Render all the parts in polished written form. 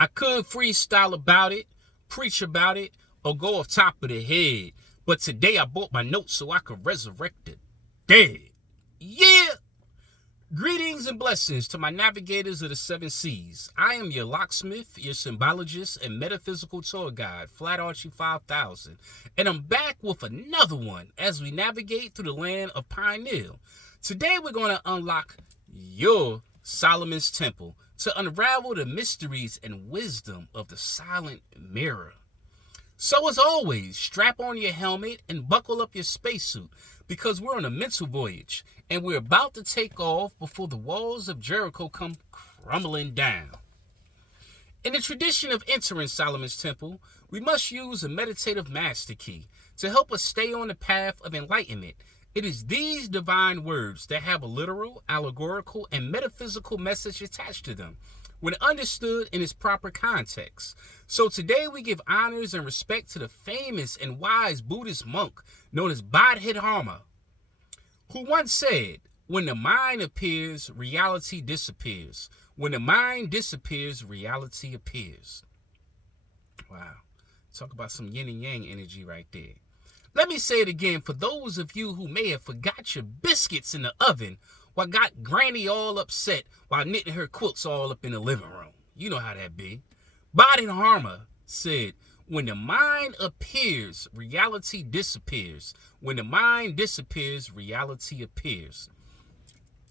I could freestyle about it, preach about it, or go off top of the head. But today I bought my notes so I could resurrect the dead. Yeah! Greetings and blessings to my navigators of the seven seas. I am your locksmith, your symbologist, and metaphysical tour guide, Flat Archie 5000. And I'm back with another one as we navigate through the land of Pioneer. Today we're going to unlock your Solomon's Temple to unravel the mysteries and wisdom of the silent mirror. So as always, strap on your helmet and buckle up your spacesuit because we're on a mental voyage and we're about to take off before the walls of Jericho come crumbling down. In the tradition of entering Solomon's Temple, we must use a meditative master key to help us stay on the path of enlightenment. It is these divine words that have a literal, allegorical, and metaphysical message attached to them when understood in its proper context. So today we give honors and respect to the famous and wise Buddhist monk known as Bodhidharma, who once said, "When the mind appears, reality disappears. When the mind disappears, reality appears." Wow. Talk about some yin and yang energy right there. Let me say it again for those of you who may have forgot your biscuits in the oven or got Granny all upset while knitting her quilts all up in the living room. You know how that be. Bodhidharma said, "When the mind appears, reality disappears. When the mind disappears, reality appears."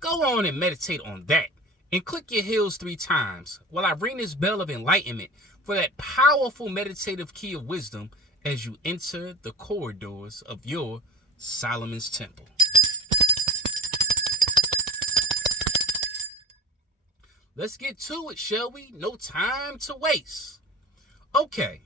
Go on and meditate on that and click your heels 3 times while I ring this bell of enlightenment for that powerful meditative key of wisdom as you enter the corridors of your Solomon's Temple. Let's get to it, shall we? No time to waste. Okay,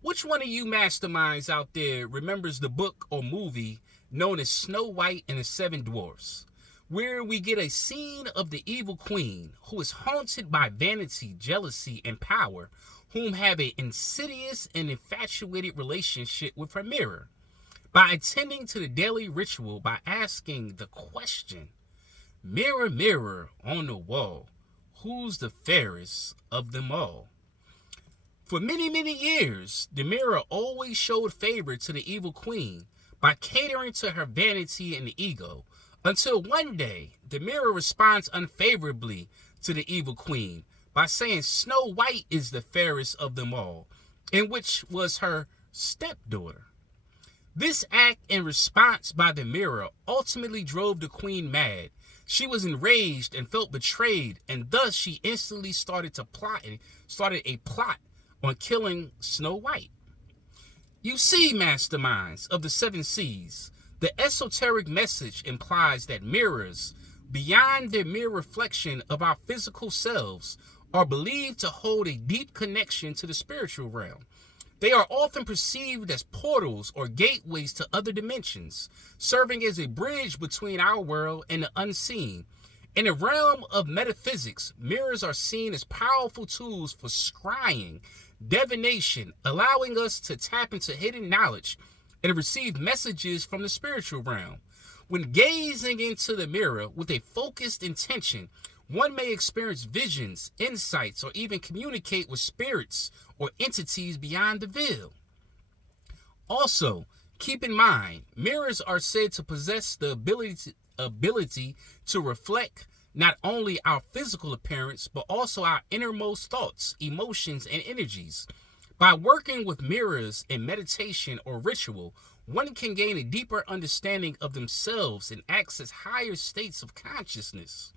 which one of you masterminds out there remembers the book or movie known as Snow White and the Seven Dwarfs, where we get a scene of the evil queen who is haunted by vanity, jealousy, and power, whom have an insidious and infatuated relationship with her mirror. By attending to the daily ritual by asking the question, "Mirror, mirror on the wall, who's the fairest of them all?" For many, many years, the mirror always showed favor to the evil queen by catering to her vanity and ego, until one day, the mirror responds unfavorably to the evil queen by saying Snow White is the fairest of them all, in which was her stepdaughter. This act and response by the mirror ultimately drove the queen mad. She was enraged and felt betrayed, and thus she instantly started a plot on killing Snow White. You see, masterminds of the seven seas, the esoteric message implies that mirrors, beyond their mere reflection of our physical selves, are believed to hold a deep connection to the spiritual realm. They are often perceived as portals or gateways to other dimensions, serving as a bridge between our world and the unseen. In the realm of metaphysics, mirrors are seen as powerful tools for scrying, divination, allowing us to tap into hidden knowledge and receive messages from the spiritual realm. When gazing into the mirror with a focused intention, one may experience visions, insights, or even communicate with spirits or entities beyond the veil. Also, keep in mind, mirrors are said to possess the ability to reflect not only our physical appearance, but also our innermost thoughts, emotions, and energies. By working with mirrors in meditation or ritual, one can gain a deeper understanding of themselves and access higher states of consciousness.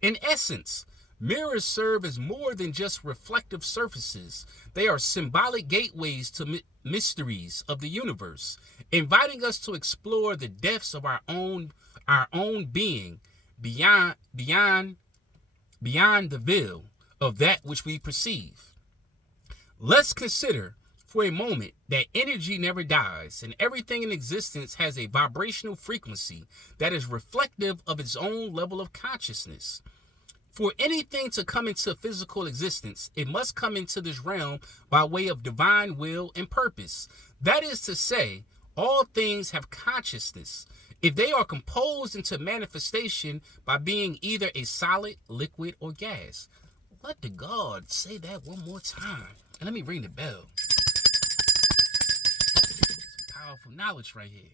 In essence, mirrors serve as more than just reflective surfaces. They are symbolic gateways to mysteries of the universe, inviting us to explore the depths of our own being beyond the veil of that which we perceive. Let's consider for a moment that energy never dies, and everything in existence has a vibrational frequency that is reflective of its own level of consciousness. For anything to come into physical existence, it must come into this realm by way of divine will and purpose. That is to say, all things have consciousness. If they are composed into manifestation by being either a solid, liquid, or gas. Let the God say that one more time. And let me ring the bell. Some powerful knowledge right here.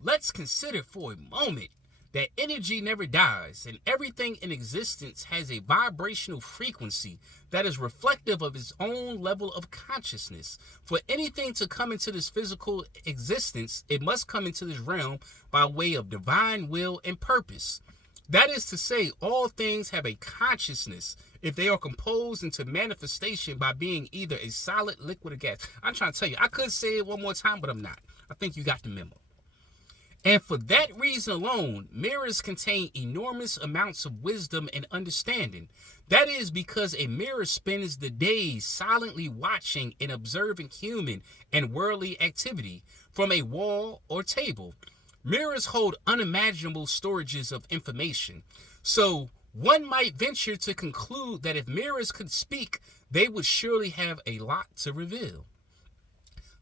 Let's consider for a moment that energy never dies, and everything in existence has a vibrational frequency that is reflective of its own level of consciousness. For anything to come into this physical existence, it must come into this realm by way of divine will and purpose. That is to say, all things have a consciousness if they are composed into manifestation by being either a solid, liquid, or gas. I'm trying to tell you, I could say it one more time, but I'm not. I think you got the memo. And for that reason alone, mirrors contain enormous amounts of wisdom and understanding. That is because a mirror spends the days silently watching and observing human and worldly activity from a wall or table. Mirrors hold unimaginable storages of information. So one might venture to conclude that if mirrors could speak, they would surely have a lot to reveal.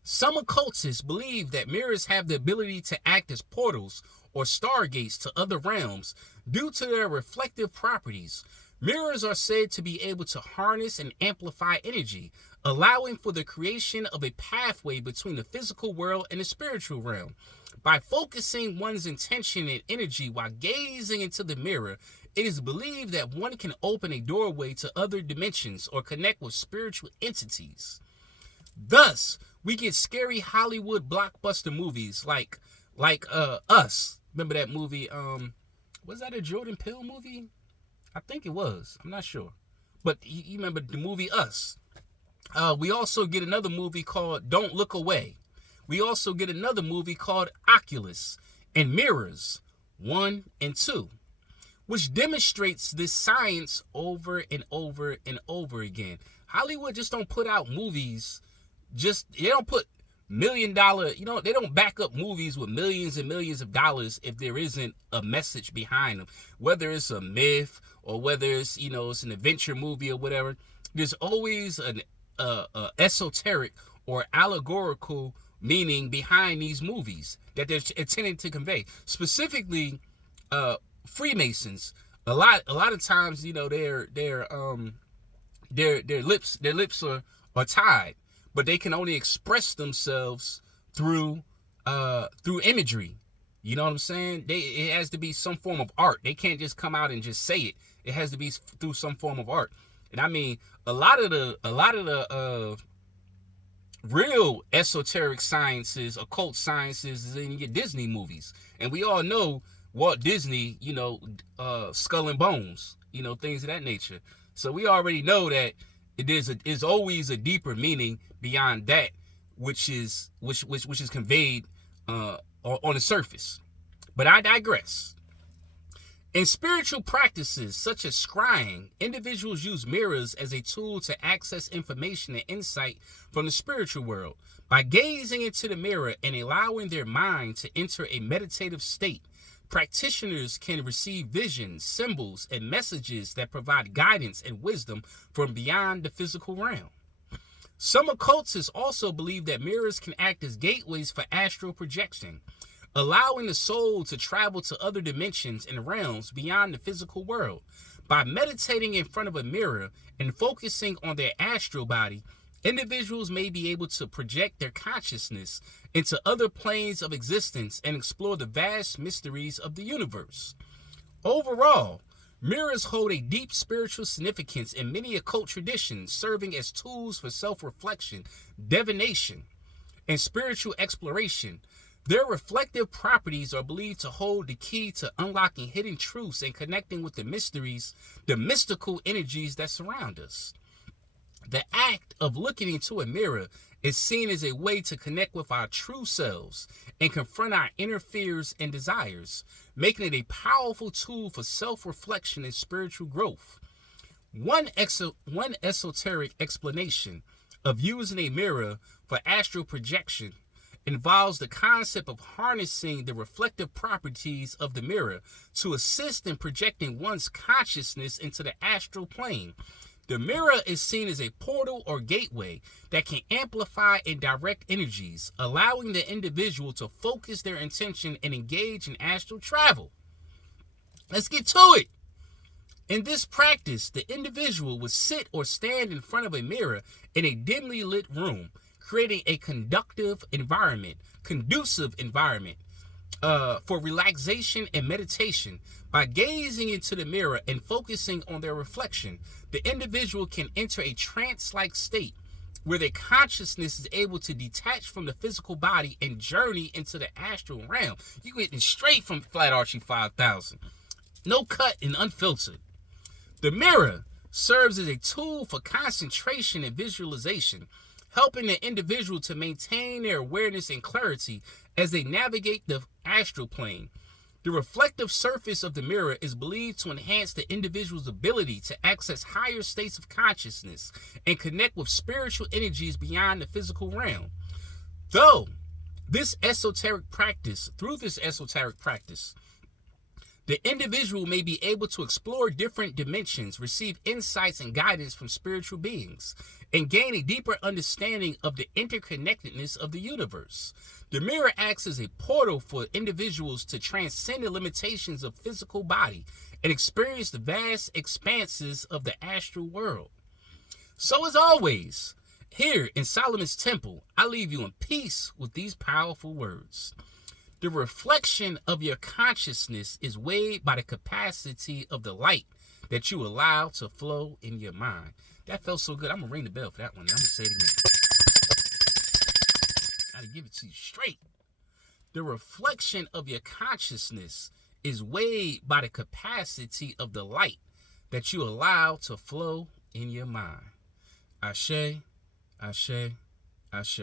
Some occultists believe that mirrors have the ability to act as portals or stargates to other realms due to their reflective properties. Mirrors are said to be able to harness and amplify energy, allowing for the creation of a pathway between the physical world and the spiritual realm. By focusing one's intention and energy while gazing into the mirror, it is believed that one can open a doorway to other dimensions or connect with spiritual entities. Thus, we get scary Hollywood blockbuster movies like Us. Remember that movie? Was that a Jordan Peele movie? I think it was. I'm not sure. But you remember the movie Us. We also get another movie called Don't Look Away. We also get another movie called Oculus and Mirrors 1 and 2, which demonstrates this science over and over and over again. Hollywood just don't put out movies. They don't put $1 million, they don't back up movies with millions and millions of dollars if there isn't a message behind them. Whether it's a myth or whether it's, it's an adventure movie or whatever, there's always an esoteric or allegorical meaning behind these movies that they're intended to convey. Specifically, Freemasons. A lot of times, their lips are tied, but they can only express themselves through imagery. You know what I'm saying? It has to be some form of art. They can't just come out and just say it. It has to be through some form of art. And I mean, a lot of the real esoteric sciences, occult sciences, is in your Disney movies. And we all know Walt Disney, Skull and Bones, things of that nature. So we already know that is always a deeper meaning beyond that, which is conveyed on the surface. But I digress. In spiritual practices such as scrying, individuals use mirrors as a tool to access information and insight from the spiritual world. By gazing into the mirror and allowing their mind to enter a meditative state, practitioners can receive visions, symbols, and messages that provide guidance and wisdom from beyond the physical realm. Some occultists also believe that mirrors can act as gateways for astral projection, allowing the soul to travel to other dimensions and realms beyond the physical world. By meditating in front of a mirror and focusing on their astral body, individuals may be able to project their consciousness into other planes of existence and explore the vast mysteries of the universe. Overall, mirrors hold a deep spiritual significance in many occult traditions, serving as tools for self-reflection, divination, and spiritual exploration. Their reflective properties are believed to hold the key to unlocking hidden truths and connecting with the mysteries, the mystical energies that surround us. The act of looking into a mirror is seen as a way to connect with our true selves and confront our inner fears and desires, making it a powerful tool for self-reflection and spiritual growth. One esoteric explanation of using a mirror for astral projection involves the concept of harnessing the reflective properties of the mirror to assist in projecting one's consciousness into the astral plane. The mirror is seen as a portal or gateway that can amplify and direct energies, allowing the individual to focus their intention and engage in astral travel. Let's get to it. In this practice, the individual would sit or stand in front of a mirror in a dimly lit room, creating a conducive environment for relaxation and meditation. By gazing into the mirror and focusing on their reflection, the individual can enter a trance-like state where their consciousness is able to detach from the physical body and journey into the astral realm. You're getting straight from Flat Archie 5000. No cut and unfiltered. The mirror serves as a tool for concentration and visualization, helping the individual to maintain their awareness and clarity as they navigate the astral plane. The reflective surface of the mirror is believed to enhance the individual's ability to access higher states of consciousness and connect with spiritual energies beyond the physical realm. Through this esoteric practice, the individual may be able to explore different dimensions, receive insights and guidance from spiritual beings, and gain a deeper understanding of the interconnectedness of the universe. The mirror acts as a portal for individuals to transcend the limitations of physical body and experience the vast expanses of the astral world. So as always, here in Solomon's Temple, I leave you in peace with these powerful words. The reflection of your consciousness is weighed by the capacity of the light that you allow to flow in your mind. That felt so good. I'm going to ring the bell for that one. I'm going to say it again. Got to give it to you straight. The reflection of your consciousness is weighed by the capacity of the light that you allow to flow in your mind. Ashe, ashe, ashe.